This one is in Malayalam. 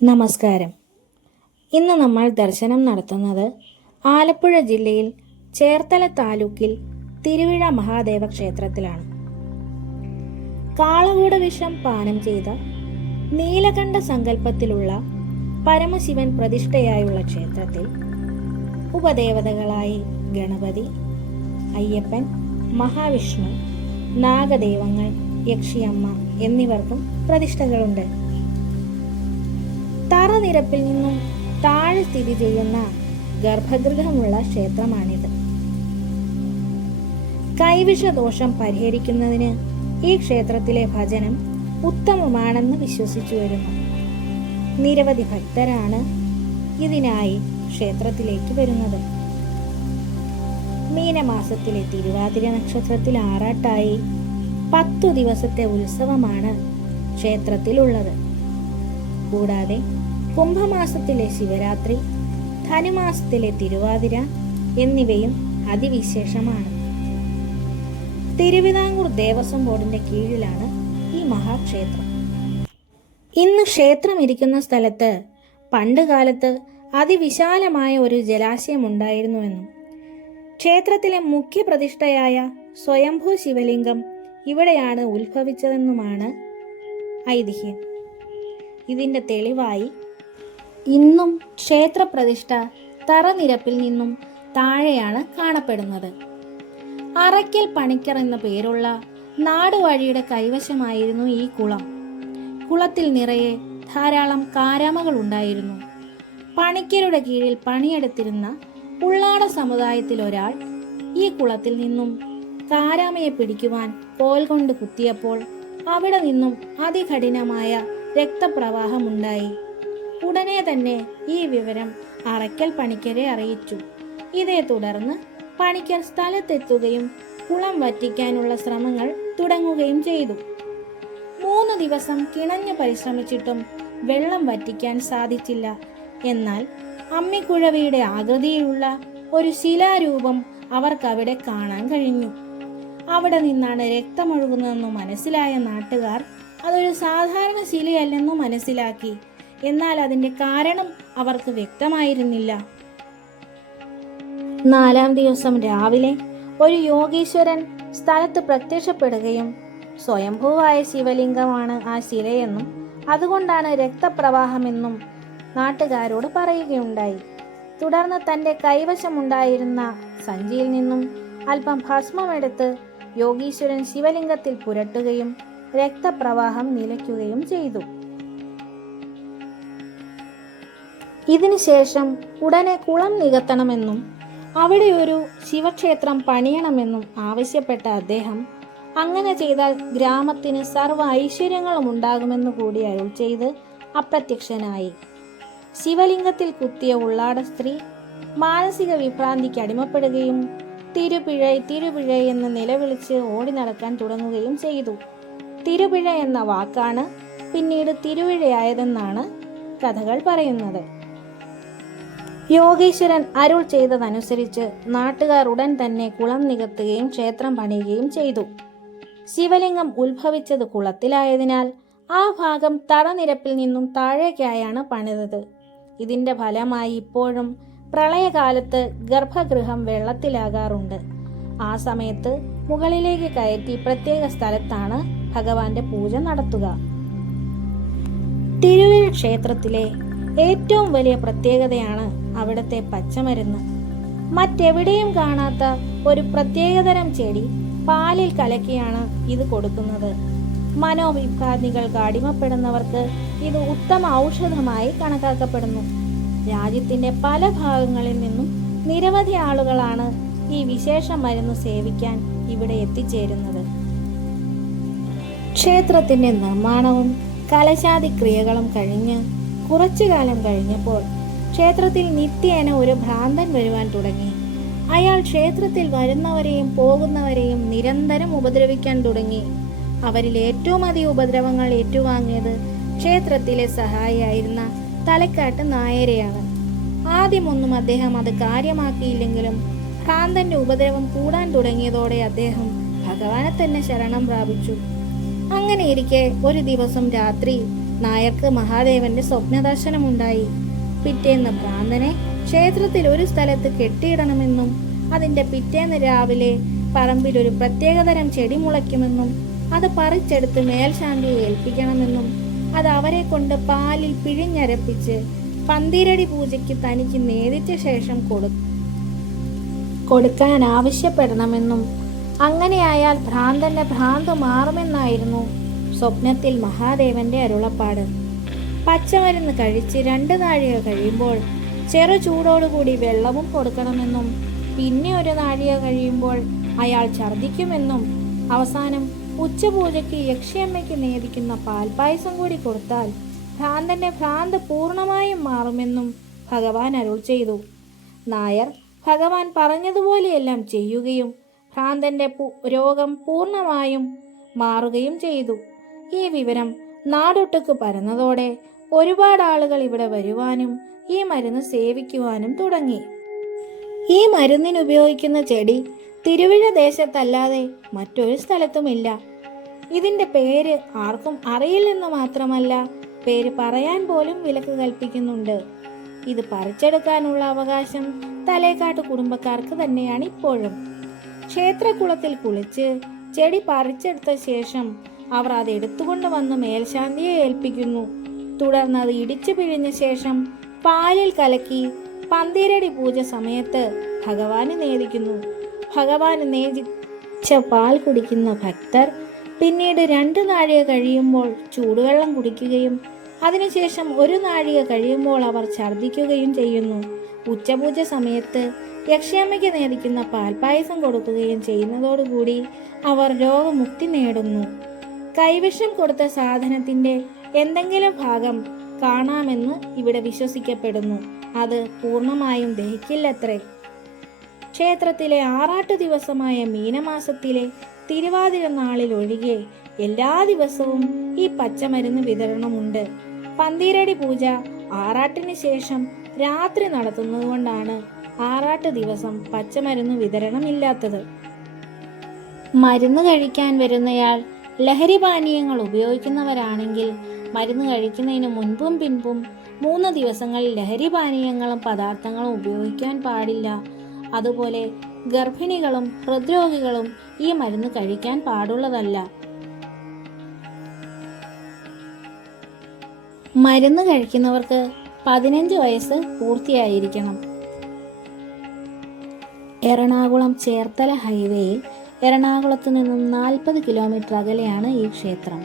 നമസ്കാരം. ഇന്ന് നമ്മൾ ദർശനം നടത്തുന്നത് ആലപ്പുഴ ജില്ലയിൽ ചേർത്തല താലൂക്കിൽ തിരുവിഴ മഹാദേവ ക്ഷേത്രത്തിലാണ്. കാളകൂട വിഷം പാനം ചെയ്ത നീലകണ്ഠ സങ്കല്പത്തിലുള്ള പരമശിവൻ പ്രതിഷ്ഠയായുള്ള ക്ഷേത്രത്തിൽ ഉപദേവതകളായി ഗണപതി, അയ്യപ്പൻ, മഹാവിഷ്ണു, നാഗദേവങ്ങൾ, യക്ഷിയമ്മ എന്നിവർക്കും പ്രതിഷ്ഠകളുണ്ട്. തറനിരപ്പിൽ നിന്നും താഴെ സ്ഥിതി ചെയ്യുന്ന ഗർഭഗൃഹമുള്ള ക്ഷേത്രമാണിത്. കൈവിഷദോഷം പരിഹരിക്കുന്നതിന് ഈ ക്ഷേത്രത്തിലെ ഭജനം ഉത്തമമാണെന്ന് വിശ്വസിച്ചു വരുന്നു. നിരവധി ഭക്തരാണ് ഇതിനായി ക്ഷേത്രത്തിലേക്ക് വരുന്നത്. മീനമാസത്തിലെ തിരുവാതിര നക്ഷത്രത്തിൽ ആറാട്ടായി 10 ദിവസത്തെ ഉത്സവമാണ് ക്ഷേത്രത്തിലുള്ളത്. കൂടാതെ കുംഭമാസത്തിലെ ശിവരാത്രി, ധനുമാസത്തിലെ തിരുവാതിര എന്നിവയും അതിവിശേഷമാണ്. തിരുവിതാംകൂർ ദേവസ്വം ബോർഡിന്റെ കീഴിലാണ് ഈ മഹാക്ഷേത്രം. ഇന്ന് ക്ഷേത്രം ഇരിക്കുന്ന സ്ഥലത്ത് പണ്ടുകാലത്ത് അതിവിശാലമായ ഒരു ജലാശയം ഉണ്ടായിരുന്നുവെന്നും ക്ഷേത്രത്തിലെ മുഖ്യ പ്രതിഷ്ഠയായ സ്വയംഭൂ ശിവലിംഗം ഇവിടെയാണ് ഉത്ഭവിച്ചതെന്നുമാണ് ഐതിഹ്യം. ഇതിന്റെ തെളിവായി ഇന്നും ക്ഷേത്രപ്രതിഷ്ഠ തറനിരപ്പിൽ നിന്നും താഴെയാണ് കാണപ്പെടുന്നത്. അറയ്ക്കൽ പണിക്കർ എന്ന പേരുള്ള നാടുവാഴിയുടെ കൈവശമായിരുന്നു ഈ കുളം. കുളത്തിൽ നിറയെ ധാരാളം കാരാമകൾ ഉണ്ടായിരുന്നു. പണിക്കരുടെ കീഴിൽ പണിയെടുത്തിരുന്ന ഉള്ളാട സമുദായത്തിൽ ഒരാൾ ഈ കുളത്തിൽ നിന്നും കാരാമയെ പിടിക്കുവാൻ കോൽ കൊണ്ട് കുത്തിയപ്പോൾ അവിടെ നിന്നും അതികഠിനമായ രക്തപ്രവാഹമുണ്ടായി. ഉടനെ തന്നെ ഈ വിവരം അറയ്ക്കൽ പണിക്കരെ അറിയിച്ചു. ഇതേ തുടർന്ന് പണിക്കർ സ്ഥലത്തെത്തുകയും കുളം വറ്റിക്കാനുള്ള ശ്രമങ്ങൾ തുടങ്ങുകയും ചെയ്തു. 3 ദിവസം കിണഞ്ഞു പരിശ്രമിച്ചിട്ടും വെള്ളം വറ്റിക്കാൻ സാധിച്ചില്ല. എന്നാൽ അമ്മിക്കുഴവിയുടെ ആകൃതിയിലുള്ള ഒരു ശിലാരൂപം അവർക്കവിടെ കാണാൻ കഴിഞ്ഞു. അവിടെ നിന്നാണ് രക്തമൊഴുകുന്നതെന്ന് മനസ്സിലായ നാട്ടുകാർ അതൊരു സാധാരണ ശിലയല്ലെന്നു മനസ്സിലാക്കി. എന്നാൽ അതിന്റെ കാരണം അവർക്ക് വ്യക്തമായിരുന്നില്ല. 4-ാം ദിവസം രാവിലെ ഒരു യോഗീശ്വരൻ സ്ഥലത്ത് പ്രത്യക്ഷപ്പെടുകയും സ്വയംഭൂവായ ശിവലിംഗമാണ് ആ ശിലയെന്നും അതുകൊണ്ടാണ് രക്തപ്രവാഹമെന്നും നാട്ടുകാരോട് പറയുകയുണ്ടായി. തുടർന്ന് തന്റെ കൈവശമുണ്ടായിരുന്ന സഞ്ചിയിൽ നിന്നും അല്പം ഭസ്മമെടുത്ത് യോഗീശ്വരൻ ശിവലിംഗത്തിൽ പുരട്ടുകയും രക്തപ്രവാഹം നിലയ്ക്കുകയും ചെയ്തു. ഇതിനുശേഷം ഉടനെ കുളം നികത്തണമെന്നും അവിടെ ഒരു ശിവക്ഷേത്രം പണിയണമെന്നും ആവശ്യപ്പെട്ട അദ്ദേഹം അങ്ങനെ ചെയ്താൽ ഗ്രാമത്തിന് സർവ്വ ഐശ്വര്യങ്ങളും ഉണ്ടാകുമെന്ന് കൂടി അരുൾ ചെയ്ത് അപ്രത്യക്ഷനായി. ശിവലിംഗത്തിൽ കുത്തിയ ഉള്ളാട സ്ത്രീ മാനസിക വിഭ്രാന്തിക്ക് അടിമപ്പെടുകയും തിരുപിഴൈ തിരുപിഴൈ എന്ന് നിലവിളിച്ച് ഓടി നടക്കാൻ തുടങ്ങുകയും ചെയ്തു. തിരുപിഴ എന്ന വാക്കാണ് പിന്നീട് തിരുവിഴയായതെന്നാണ് കഥകൾ പറയുന്നത്. യോഗീശ്വരൻ അരുൾ ചെയ്തതനുസരിച്ച് നാട്ടുകാർ ഉടൻ തന്നെ കുളം നികത്തുകയും ക്ഷേത്രം പണിയുകയും ചെയ്തു. ശിവലിംഗം ഉത്ഭവിച്ചത് കുളത്തിലായതിനാൽ ആ ഭാഗം തറനിരപ്പിൽ നിന്നും താഴേക്കായാണ് പണിതത്. ഇതിന്റെ ഫലമായി ഇപ്പോഴും പ്രളയകാലത്ത് ഗർഭഗൃഹം വെള്ളത്തിലാകാറുണ്ട്. ആ സമയത്ത് മുകളിലേക്ക് കയറ്റി പ്രത്യേക സ്ഥലത്താണ് ഭഗവാന്റെ പൂജ നടത്തുക. തിരുവിഴ ക്ഷേത്രത്തിലെ ഏറ്റവും വലിയ പ്രത്യേകതയാണ് അവിടുത്തെ പച്ചമരുന്ന്. മറ്റെവിടെയും കാണാത്ത ഒരു പ്രത്യേകതരം ചെടി പാലിൽ കലക്കിയാണ് ഇത് കൊടുക്കുന്നത്. മനോവിഭ്രാന്തികൾക്ക് അടിമപ്പെടുന്നവർക്ക് ഇത് ഉത്തമ ഔഷധമായി കണക്കാക്കപ്പെടുന്നു. രാജ്യത്തിന്റെ പല ഭാഗങ്ങളിൽ നിന്നും നിരവധി ആളുകളാണ് ഈ വിശേഷ മരുന്ന് സേവിക്കാൻ ഇവിടെ എത്തിച്ചേരുന്നത്. ക്ഷേത്രത്തിന്റെ നിർമ്മാണവും കലശാദി ക്രിയകളും കഴിഞ്ഞ് കുറച്ചു കാലം കഴിഞ്ഞപ്പോൾ ക്ഷേത്രത്തിൽ നിത്യേന ഒരു ഭ്രാന്തൻ വരുവാൻ തുടങ്ങി. അയാൾ ക്ഷേത്രത്തിൽ വരുന്നവരെയും പോകുന്നവരെയും നിരന്തരം ഉപദ്രവിക്കാൻ തുടങ്ങി. അവരിൽ ഏറ്റവും അധികം ഉപദ്രവങ്ങൾ ഏറ്റുവാങ്ങിയത് ക്ഷേത്രത്തിലെ സഹായിയായിരുന്ന തലക്കാട്ട് നായരെയാണ്. ആദ്യമൊന്നും അദ്ദേഹം അത് കാര്യമാക്കിയില്ലെങ്കിലും ഭ്രാന്തന്റെ ഉപദ്രവം കൂടാൻ തുടങ്ങിയതോടെ അദ്ദേഹം ഭഗവാനെ തന്നെ ശരണം പ്രാപിച്ചു. അങ്ങനെയിരിക്കെ ഒരു ദിവസം രാത്രി നായർക്ക് മഹാദേവന്റെ സ്വപ്നദർശനമുണ്ടായി. പിറ്റേന്ന് ഭ്രാന്തനെ ക്ഷേത്രത്തിൽ ഒരു സ്ഥലത്ത് കെട്ടിയിടണമെന്നും അതിന്റെ പിറ്റേന്ന് രാവിലെ പറമ്പിൽ ഒരു പ്രത്യേകതരം ചെടി മുളയ്ക്കുമെന്നും അത് പറിച്ചെടുത്ത് മേൽശാന്തിയെ ഏൽപ്പിക്കണമെന്നും അത് അവരെ കൊണ്ട് പാലിൽ പിഴിഞ്ഞരപ്പിച്ച് പന്തിരടി പൂജയ്ക്ക് തനിക്ക് നേദിച്ച ശേഷം കൊടുക്കാൻ ആവശ്യപ്പെടണമെന്നും അങ്ങനെയായാൽ ഭ്രാന്തന്റെ ഭ്രാന്ത് മാറുമെന്നായിരുന്നു സ്വപ്നത്തിൽ മഹാദേവന്റെ അരുളപ്പാട്. പച്ചമരുന്ന് കഴിച്ച് 2 നാഴിക കഴിയുമ്പോൾ ചെറു ചൂടോടുകൂടി വെള്ളവും കൊടുക്കണമെന്നും പിന്നെ 1 നാഴിക കഴിയുമ്പോൾ അയാൾ ഛർദ്ദിക്കുമെന്നും അവസാനം ഉച്ചപൂജയ്ക്ക് യക്ഷിയമ്മയ്ക്ക് നേദിക്കുന്ന പാൽപ്പായസം കൂടി കൊടുത്താൽ ഭ്രാന്തന്റെ ഭ്രാന്ത് പൂർണ്ണമായും മാറുമെന്നും ഭഗവാൻ അരുൾ ചെയ്തു. നായർ ഭഗവാൻ പറഞ്ഞതുപോലെയെല്ലാം ചെയ്യുകയും ഭ്രാന്തന്റെ രോഗം പൂർണ്ണമായും മാറുകയും ചെയ്തു. ഈ വിവരം നാടൊട്ടുക്ക് പരന്നതോടെ ഒരുപാട് ആളുകൾ ഇവിടെ വരുവാനും ഈ മരുന്ന് സേവിക്കുവാനും തുടങ്ങി. ഈ മരുന്നിന് ഉപയോഗിക്കുന്ന ചെടി തിരുവിഴ ദേശത്തല്ലാതെ മറ്റൊരു സ്ഥലത്തുമില്ല. ഇതിന്റെ പേര് ആർക്കും അറിയില്ലെന്ന് മാത്രമല്ല, പേര് പറയാൻ പോലും വിലക്ക് കൽപ്പിക്കുന്നുണ്ട്. ഇത് പറിച്ചെടുക്കാനുള്ള അവകാശം തലേക്കാട്ട് കുടുംബക്കാർക്ക് തന്നെയാണ് ഇപ്പോഴും. ക്ഷേത്രകുളത്തിൽ കുളിച്ച് ചെടി പറിച്ചെടുത്ത ശേഷം അവർ അത് എടുത്തുകൊണ്ട് വന്ന് മേൽശാന്തിയെ ഏൽപ്പിക്കുന്നു. തുടർന്ന് അത് ഇടിച്ചു പിഴിഞ്ഞ ശേഷം പാലിൽ കലക്കി പന്തിരടി പൂജ സമയത്ത് ഭഗവാന് നേദിക്കുന്നു. ഭഗവാന് നേദിച്ച പാൽ കുടിക്കുന്ന ഭക്തർ പിന്നീട് 2 നാഴിക കഴിയുമ്പോൾ ചൂടുവെള്ളം കുടിക്കുകയും അതിനുശേഷം 1 നാഴിക കഴിയുമ്പോൾ അവർ ഛർദ്ദിക്കുകയും ചെയ്യുന്നു. ഉച്ചപൂജ സമയത്ത് യക്ഷിയമ്മയ്ക്ക് നേദിക്കുന്ന പാൽപ്പായസം കൊടുക്കുകയും ചെയ്യുന്നതോടുകൂടി അവർ രോഗമുക്തി നേടുന്നു. കൈവിഷം കൊടുത്ത സാധനത്തിന്റെ എന്തെങ്കിലും ഭാഗം കാണാമെന്ന് ഇവിടെ വിശ്വസിക്കപ്പെടുന്നു. അത് പൂർണ്ണമായും ദഹിക്കില്ലത്രേ. ക്ഷേത്രത്തിലെ ആറാട്ടു ദിവസമായ മീനമാസത്തിലെ തിരുവാതിര നാളിൽ ഒഴികെ എല്ലാ ദിവസവും ഈ പച്ചമരുന്ന് വിതരണമുണ്ട്. പന്തിരടി പൂജ ആറാട്ടിന് ശേഷം രാത്രി നടത്തുന്നതുകൊണ്ടാണ് ആറാട്ട് ദിവസം പച്ചമരുന്ന് വിതരണമില്ലാത്തത്. മരുന്ന് കഴിക്കാൻ വരുന്നയാൾ ലഹരി പാനീയങ്ങൾ ഉപയോഗിക്കുന്നവരാണെങ്കിൽ മരുന്ന് കഴിക്കുന്നതിന് മുൻപും പിൻപും 3 ദിവസങ്ങളിൽ ലഹരി പാനീയങ്ങളും പദാർത്ഥങ്ങളും ഉപയോഗിക്കാൻ പാടില്ല. അതുപോലെ ഗർഭിണികളും ഹൃദ്രോഗികളും ഈ മരുന്ന് കഴിക്കാൻ പാടുള്ളതല്ല. മരുന്ന് കഴിക്കുന്നവർക്ക് 15 വയസ്സ് പൂർത്തിയായിരിക്കണം. എറണാകുളം ചേർത്തല ഹൈവേയിൽ എറണാകുളത്ത് നിന്നും 40 കിലോമീറ്റർ അകലെയാണ് ഈ ക്ഷേത്രം.